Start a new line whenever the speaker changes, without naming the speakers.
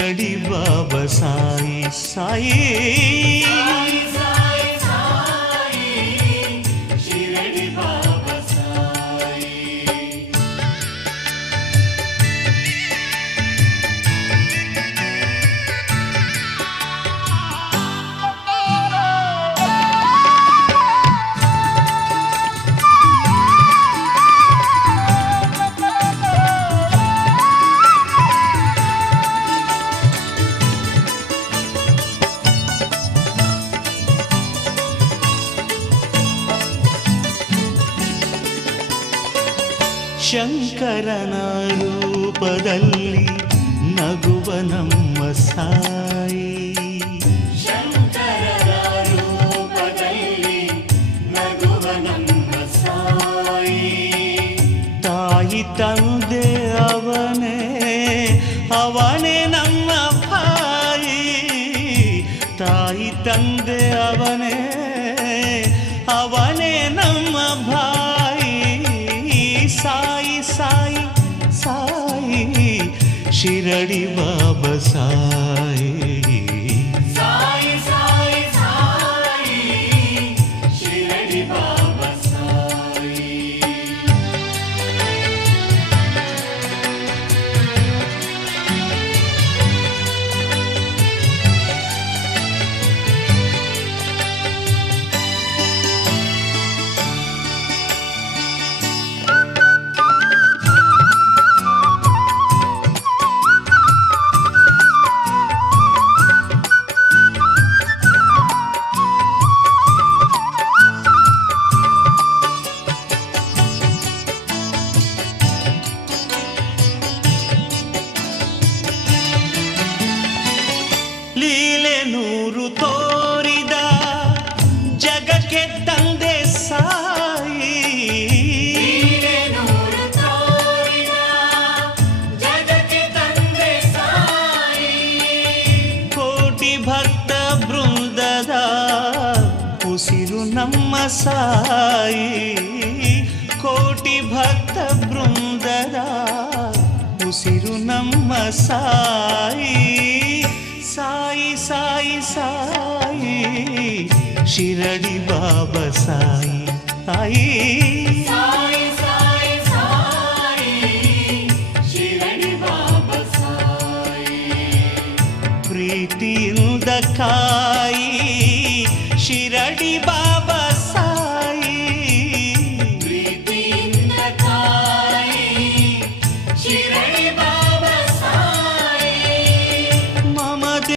शिरडि बाबा साई साई शंकरनारूपदल्ली नगुवनं
शङ्करीव
ता तन्धे अवने हवने न भा ता तन्धे अवने हव शिरडि मा साई कोटि भक्त बृन्ददा उसि नमै साई सा प्रीतिका ಮಾಡಿ ಬಾಬಾ